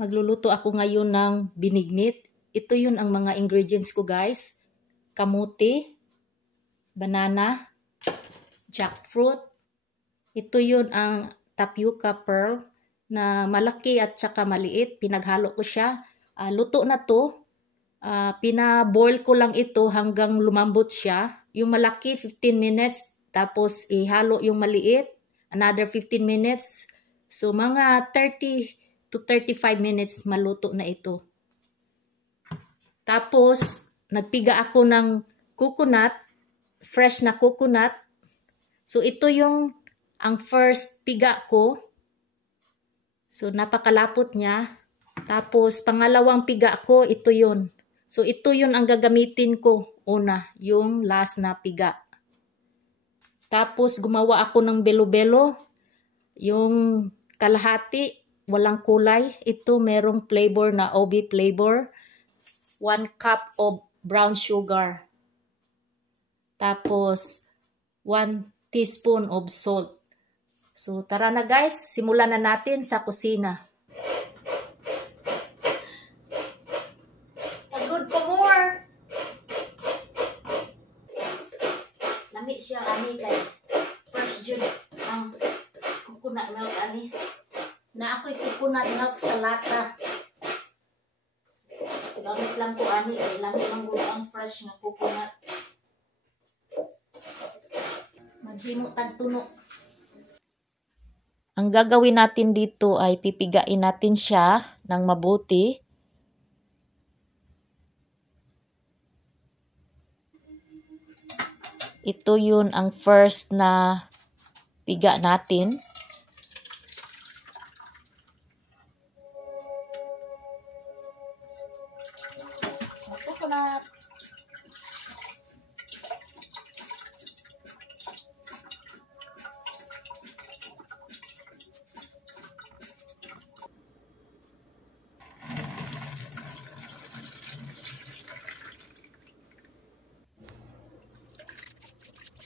Magluluto ako ngayon ng binignit. Ito yun ang mga ingredients ko guys. Kamuti, banana, jackfruit. Ito yun ang tapioca pearl na malaki at saka maliit. Pinaghalo ko siya. Luto na to. Pina-boil ko lang ito hanggang lumambot siya. Yung malaki 15 minutes. Tapos ihalo yung maliit. Another 15 minutes. So mga 30 to 35 minutes maluto na ito. Tapos nagpiga ako ng coconut. Fresh na coconut. So ito yung ang first piga ko. So napakalapot niya. Tapos pangalawang piga ko, ito yun. So ito yun ang gagamitin ko. Una, yung last na piga. Tapos gumawa ako ng belo-belo. Yung kalahati, walang kulay. Ito merong flavor na OB flavor. 1 cup of brown sugar. Tapos 1 teaspoon of salt. So tara na guys, simulan na natin sa kusina. Good for more. Lamig siya ani kay fresh jud ang coconut milk ani. Na ako'y coconut milk sa lata. Gamit lang ko ani kay lamig ang gud ang fresh nga coconut. Maghimo tag tuno. Ang gagawin natin dito ay pipigain natin siya ng mabuti. Ito yun ang first na piga natin. Coconut.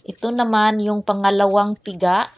Ito naman yung pangalawang piga.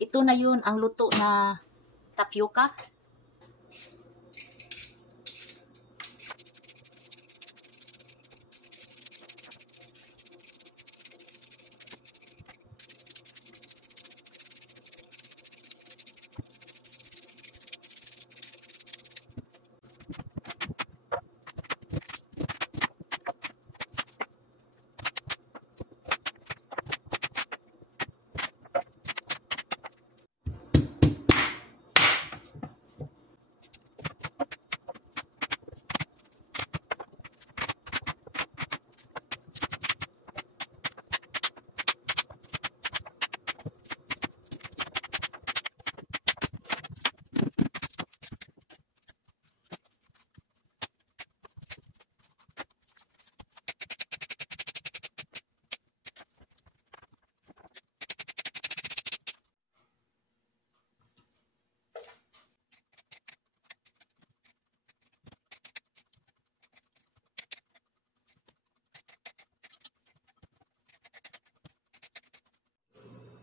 Ito na yun ang luto na tapioca.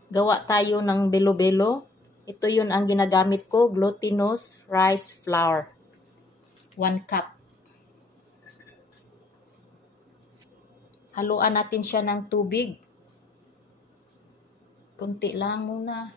Gawa tayo ng belo-belo. Ito yun ang ginagamit ko, glutinous rice flour. 1 cup. Haluan natin siya ng tubig. Kunti lang muna.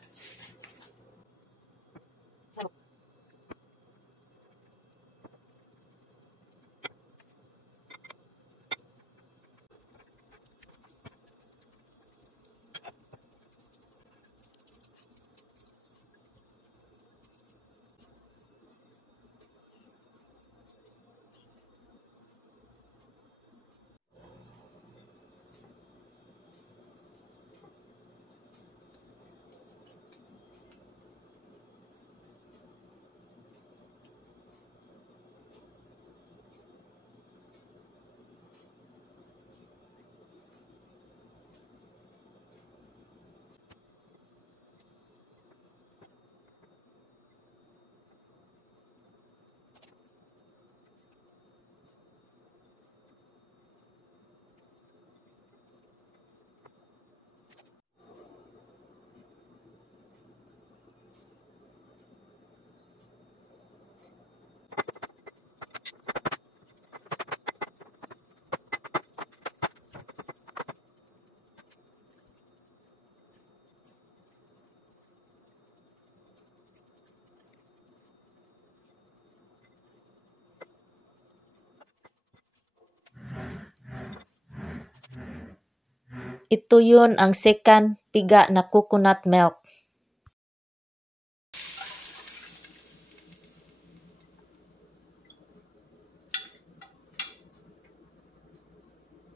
ito yun ang second piga na coconut milk.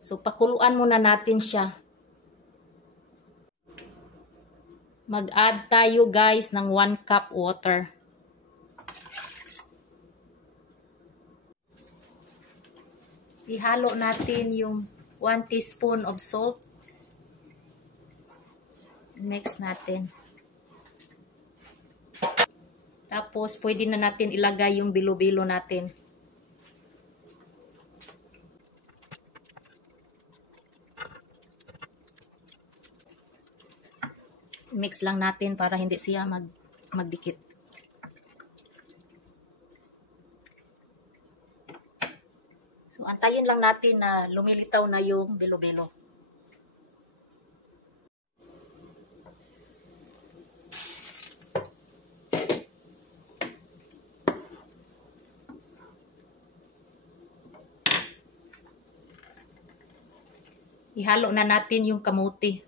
So, pakuluan muna natin siya. Mag-add tayo guys ng 1 cup water. Ihalo natin yung 1 teaspoon of salt. Mix natin. Tapos, pwede na natin ilagay yung bilo-bilo natin. Mix lang natin para hindi siya magdikit. So, antayin lang natin na lumilitaw na yung bilo-bilo. Ihalo na natin yung kamuti.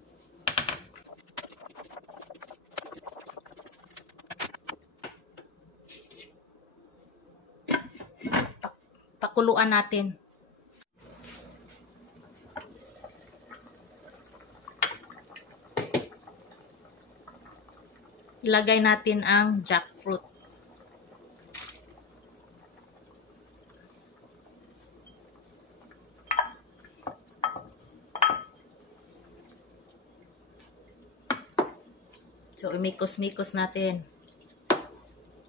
Pakuluan natin. Ilagay natin ang jackfruit. So, imikos-mikos natin.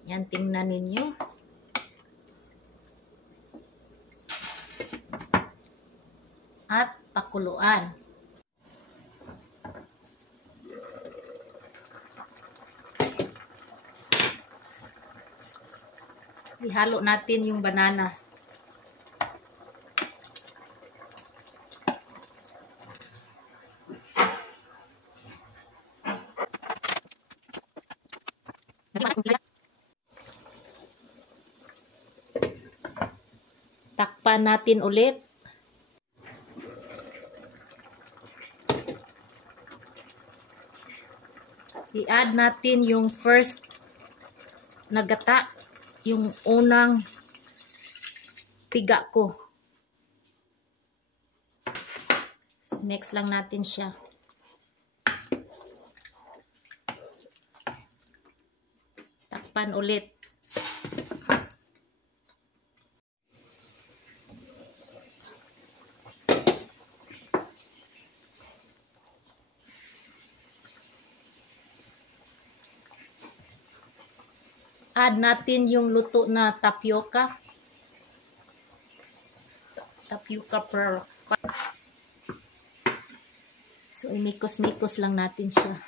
Yan, tingnan ninyo. At pakuluan. Ihalo natin yung banana. Takpan natin ulit. I-add natin yung first na gata, yung unang piga ko. Mix lang natin siya. Takpan ulit. Add natin yung luto na tapioca. Tapioca pearl. So, imikos-mikos lang natin siya.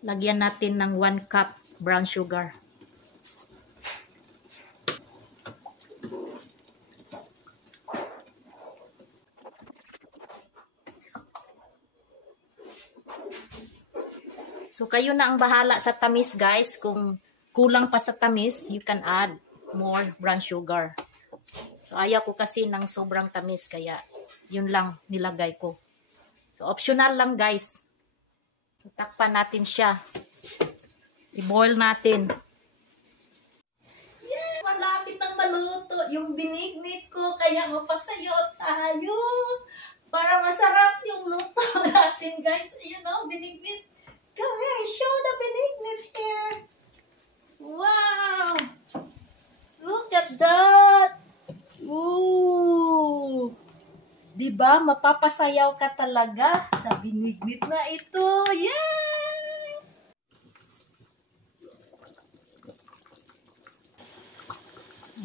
Lagyan natin ng 1 cup brown sugar. So, kayo na ang bahala sa tamis, guys. Kung kulang pa sa tamis, you can add more brown sugar. So, ayaw ko kasi ng sobrang tamis, kaya yun lang nilagay ko. So, optional lang, guys. So, takpan natin siya. I-boil natin. Yeah! Malapit nang maluto yung binignit ko, kaya mapasayo tayo. Para masarap yung luto natin, guys. Ayun o, binignit. Come here, show the benignit here. Wow! Look at that! Ooh! Diba, mapapasayaw ka talaga sa binignit na ito. Yeah!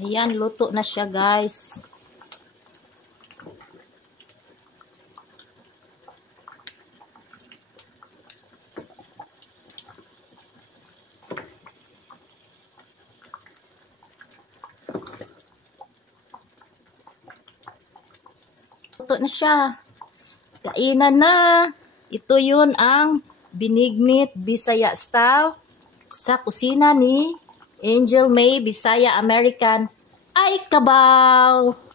Ayan, luto na siya, guys. Luto na siya. Kainan na. Ito yun ang binignit Bisaya style sa kusina ni Angel May, Bisaya, American. Ay, kabaw!